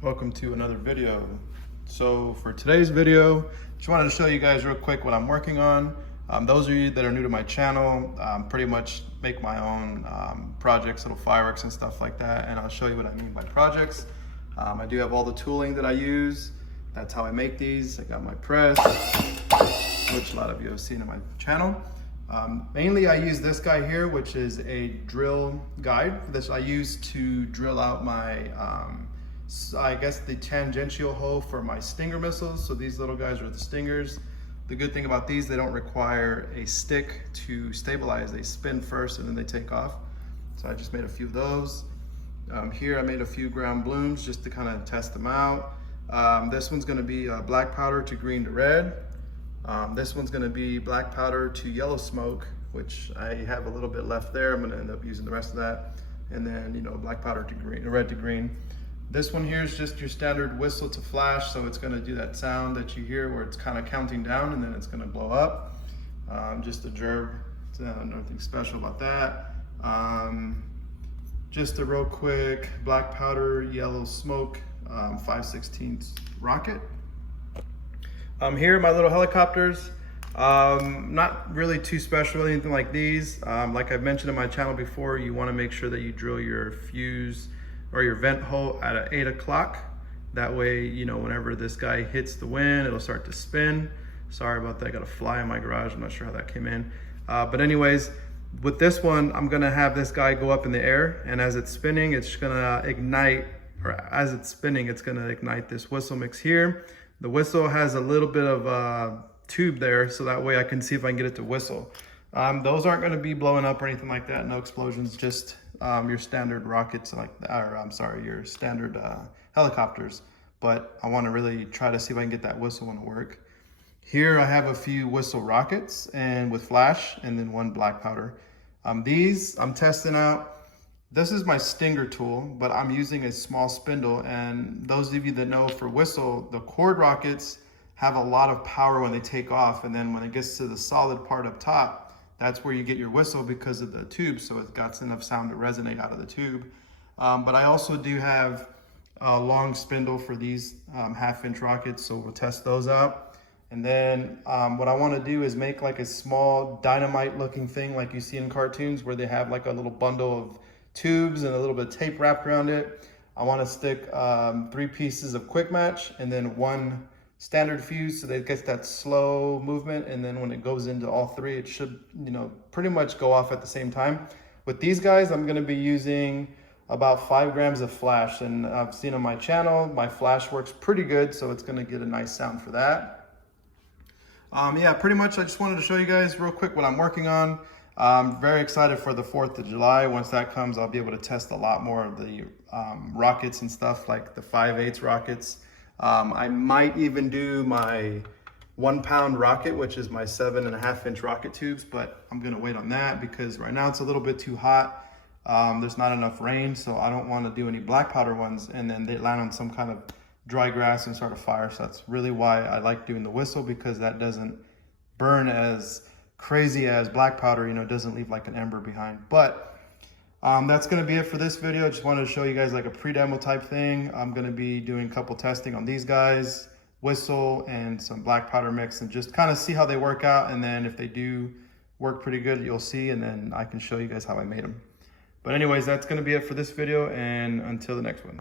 Welcome to another video. So for today's video, just wanted to show you guys real quick what I'm working on. Those of you that are new to my channel, pretty much make my own projects, little fireworks and stuff like that, and I'll show you what I mean by projects. I do have all the tooling that I use. That's how I make these. I got my press, which a lot of you have seen on my channel. Mainly I use this guy here, which is a drill guide. This I use to drill out my I guess the tangential hole for my Stinger missiles. So these little guys are the Stingers. The good thing about these, they don't require a stick to stabilize. They spin first and then they take off. So I just made a few of those. Here I made a few ground blooms just to kind of test them out. This one's gonna be black powder to green to red. This one's gonna be black powder to yellow smoke, which I have a little bit left there. I'm gonna end up using the rest of that. And then, you know, black powder to green, red to green. This one here is just your standard whistle to flash, so it's gonna do that sound that you hear where it's kind of counting down and then it's gonna blow up. Just a gerb, nothing special about that. Just a real quick black powder, yellow smoke, 5/16 rocket. Here are my little helicopters. Not really too special, anything like these. Like I've mentioned in my channel before, you wanna make sure that you drill your fuse or your vent hole at 8 o'clock. That way, you know, whenever this guy hits the wind, it'll start to spin. Sorry about that, I got a fly in my garage. I'm not sure how that came in. But anyways, with this one, I'm gonna have this guy go up in the air, and as it's spinning, it's gonna ignite, or as it's spinning, it's gonna ignite this whistle mix here. The whistle has a little bit of a tube there, so that way I can see if I can get it to whistle. Those aren't gonna be blowing up or anything like that, no explosions, just your standard rockets, your standard helicopters. But I wanna really try to see if I can get that whistle one to work. Here I have a few whistle rockets and with flash, and then one black powder. These I'm testing out. This is my Stinger tool, but I'm using a small spindle. And those of you that know, for whistle, the cord rockets have a lot of power when they take off. And then when it gets to the solid part up top, that's where you get your whistle because of the tube. So it got enough sound to resonate out of the tube. But I also do have a long spindle for these 1/2-inch rockets. So we'll test those out. And then what I want to do is make like a small dynamite looking thing like you see in cartoons, where they have like a little bundle of tubes and a little bit of tape wrapped around it. I want to stick 3 pieces of quick match and then 1 standard fuse, so that it gets that slow movement, and then when it goes into all 3, it should, you know, pretty much go off at the same time. With these guys, I'm going to be using about 5 grams of flash, and I've seen on my channel my flash works pretty good, so it's going to get a nice sound for that. Yeah, pretty much I just wanted to show you guys real quick what I'm working on. I'm very excited for the 4th of July. Once that comes, I'll be able to test a lot more of the rockets and stuff, like the 5/8 rockets. I might even do my 1-pound rocket, which is my 7.5-inch rocket tubes, but I'm gonna wait on that because right now it's a little bit too hot. There's not enough rain, so I don't wanna do any black powder ones and then they land on some kind of dry grass and start a fire. So that's really why I like doing the whistle, because that doesn't burn as crazy as black powder, you know, it doesn't leave like an ember behind. But that's gonna be it for this video. I just wanted to show you guys like a pre-demo type thing. I'm gonna be doing a couple testing on these guys, whistle and some black powder mix, and just kind of see how they work out. And then if they do work pretty good, you'll see, and then I can show you guys how I made them. But anyways, that's gonna be it for this video, and until the next one.